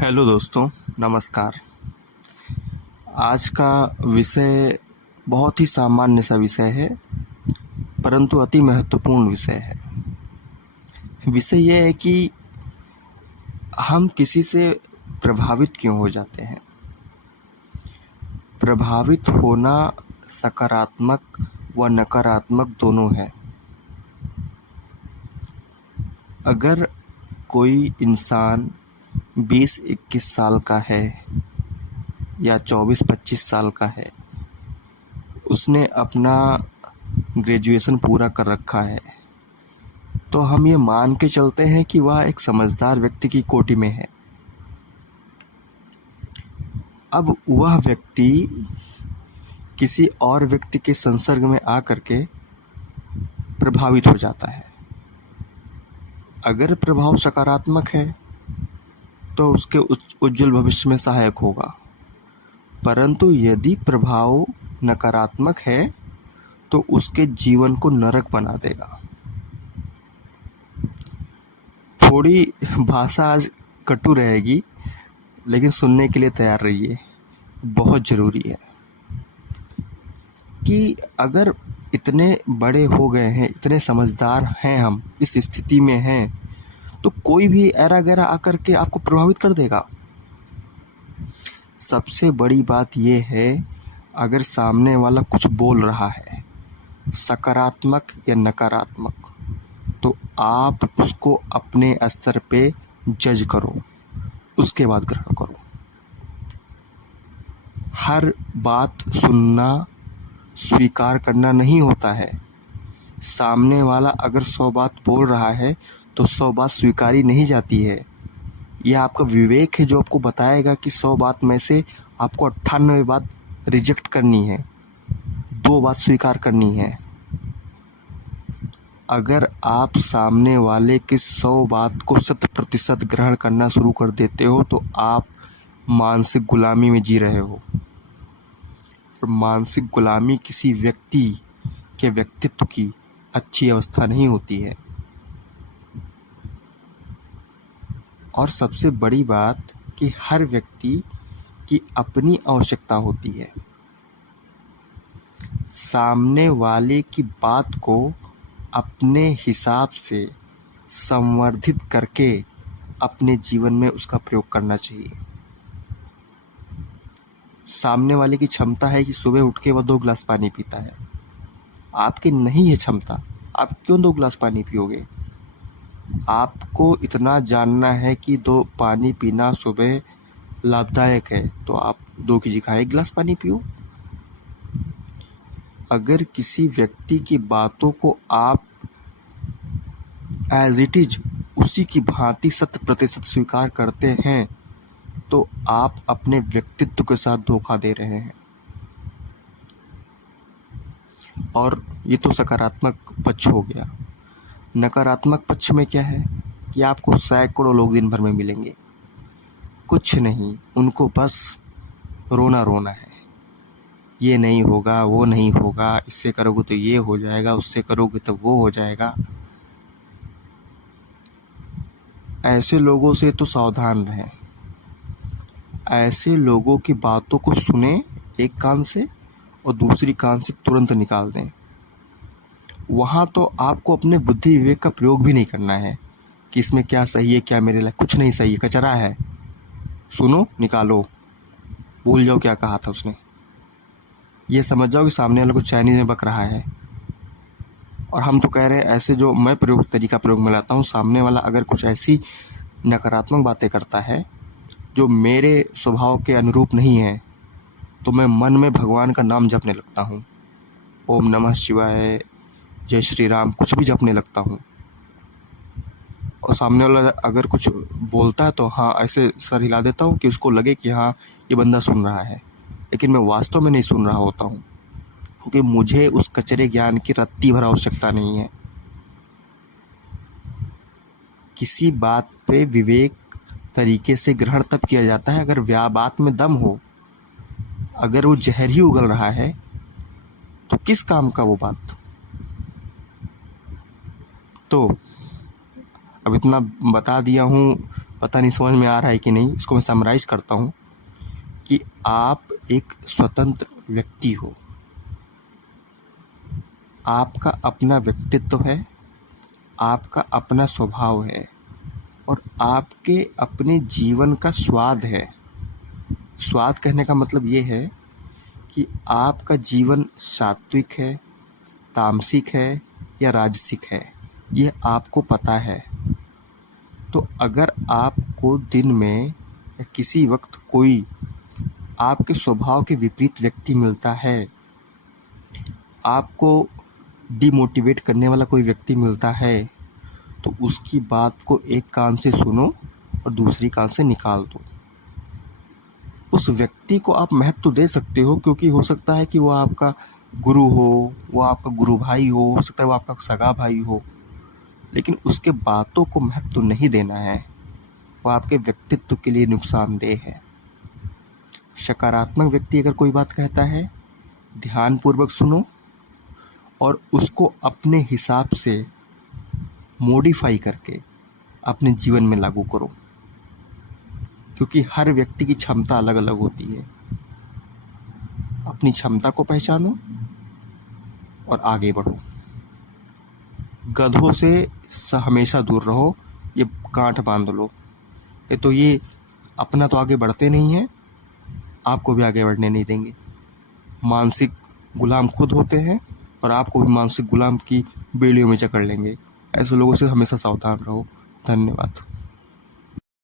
Hello दोस्तों, नमस्कार। आज का विषय बहुत ही सामान्य सा विषय है, परंतु अति महत्वपूर्ण विषय है। विषय यह है कि हम किसी से प्रभावित क्यों हो जाते हैं। प्रभावित होना सकारात्मक व नकारात्मक दोनों है। अगर कोई इंसान 20-21 साल का है या 24-25 साल का है, उसने अपना ग्रेजुएशन पूरा कर रखा है, तो हम ये मान के चलते हैं कि वह एक समझदार व्यक्ति की कोटि में है। अब वह व्यक्ति किसी और व्यक्ति के संसर्ग में आकर के प्रभावित हो जाता है। अगर प्रभाव सकारात्मक है तो उसके उज्जवल भविष्य में सहायक होगा, परंतु यदि प्रभाव नकारात्मक है तो उसके जीवन को नरक बना देगा। थोड़ी भाषा आज कटु रहेगी, लेकिन सुनने के लिए तैयार रहिए। बहुत ज़रूरी है कि अगर इतने बड़े हो गए हैं, इतने समझदार हैं, हम इस स्थिति में हैं, तो कोई भी ऐरा गैरा आकर के आपको प्रभावित कर देगा। सबसे बड़ी बात यह है, अगर सामने वाला कुछ बोल रहा है, सकारात्मक या नकारात्मक, तो आप उसको अपने स्तर पे जज करो, उसके बाद ग्रहण करो। हर बात सुनना, स्वीकार करना नहीं होता है। सामने वाला अगर 100 बात बोल रहा है तो 100 बात स्वीकारी नहीं जाती है। यह आपका विवेक है जो आपको बताएगा कि 100 बात में से आपको 98 बात रिजेक्ट करनी है, 2 बात स्वीकार करनी है। अगर आप सामने वाले की 100 बात को 100% ग्रहण करना शुरू कर देते हो तो आप मानसिक गुलामी में जी रहे हो। और मानसिक गुलामी किसी व्यक्ति के व्यक्तित्व की अच्छी अवस्था नहीं होती है। और सबसे बड़ी बात कि हर व्यक्ति की अपनी आवश्यकता होती है। सामने वाले की बात को अपने हिसाब से संवर्धित करके अपने जीवन में उसका प्रयोग करना चाहिए। सामने वाले की क्षमता है कि सुबह उठ के वह 2 गिलास पानी पीता है, आपकी नहीं है क्षमता, आप क्यों 2 गिलास पानी पियोगे। आपको इतना जानना है कि 2 पानी पीना सुबह लाभदायक है, तो आप 2 की जगह 1 गिलास पानी पियो। अगर किसी व्यक्ति की बातों को आप एज इट इज उसी की भांति 100% स्वीकार करते हैं तो आप अपने व्यक्तित्व के साथ धोखा दे रहे हैं। और ये तो सकारात्मक पक्ष हो गया। नकारात्मक पक्ष में क्या है कि आपको सैकड़ों लोग दिन भर में मिलेंगे, कुछ नहीं, उनको बस रोना रोना है। ये नहीं होगा, वो नहीं होगा, इससे करोगे तो ये हो जाएगा, उससे करोगे तो वो हो जाएगा। ऐसे लोगों से तो सावधान रहें। ऐसे लोगों की बातों को सुने एक कान से और दूसरी कान से तुरंत निकाल दें। वहाँ तो आपको अपने बुद्धि विवेक का प्रयोग भी नहीं करना है कि इसमें क्या सही है, क्या मेरे लिए। कुछ नहीं सही है, कचरा है। सुनो, निकालो, भूल जाओ क्या कहा था उसने। ये समझ जाओ कि सामने वाला कुछ चाइनीज़ में बक रहा है। और हम तो कह रहे हैं ऐसे जो मैं तरीका प्रयोग में लाता हूँ, सामने वाला अगर कुछ ऐसी नकारात्मक बातें करता है जो मेरे स्वभाव के अनुरूप नहीं है, तो मैं मन में भगवान का नाम जपने लगता हूँ। ओम नमः शिवाय, जय श्री राम, कुछ भी जपने लगता हूँ। और सामने वाला अगर कुछ बोलता है तो हाँ, ऐसे सर हिला देता हूँ कि उसको लगे कि हाँ, ये बंदा सुन रहा है, लेकिन मैं वास्तव में नहीं सुन रहा होता हूँ, क्योंकि मुझे उस कचरे ज्ञान की रत्ती भर आवश्यकता नहीं है। किसी बात पे विवेक तरीके से ग्रहण तब किया जाता है अगर बात में दम हो। अगर वो जहर ही उगल रहा है तो किस काम का वो बात। तो अब इतना बता दिया हूँ पता नहीं समझ में आ रहा है कि नहीं, इसको मैं समराइज़ करता हूँ कि आप एक स्वतंत्र व्यक्ति हो। आपका अपना व्यक्तित्व है, आपका अपना स्वभाव है और आपके अपने जीवन का स्वाद है। स्वाद कहने का मतलब ये है कि आपका जीवन सात्विक है, तामसिक है या राजसिक है, ये आपको पता है। तो अगर आपको दिन में या किसी वक्त कोई आपके स्वभाव के विपरीत व्यक्ति मिलता है, आपको डिमोटिवेट करने वाला कोई व्यक्ति मिलता है, तो उसकी बात को एक कान से सुनो और दूसरी कान से निकाल दो। उस व्यक्ति को आप महत्व दे सकते हो, क्योंकि हो सकता है कि वो आपका गुरु हो, वो आपका गुरु भाई हो सकता है वो आपका सगा भाई हो, लेकिन उसके बातों को महत्व नहीं देना है, वो आपके व्यक्तित्व के लिए नुकसानदेह है। सकारात्मक व्यक्ति अगर कोई बात कहता है, ध्यानपूर्वक सुनो और उसको अपने हिसाब से मॉडिफाई करके अपने जीवन में लागू करो, क्योंकि हर व्यक्ति की क्षमता अलग अलग होती है। अपनी क्षमता को पहचानो और आगे बढ़ो। गधों से हमेशा दूर रहो, ये गांठ बांध लो। ये अपना तो आगे बढ़ते नहीं हैं, आपको भी आगे बढ़ने नहीं देंगे। मानसिक गुलाम खुद होते हैं और आपको भी मानसिक गुलाम की बेड़ियों में जकड़ लेंगे। ऐसे लोगों से हमेशा सावधान रहो। धन्यवाद।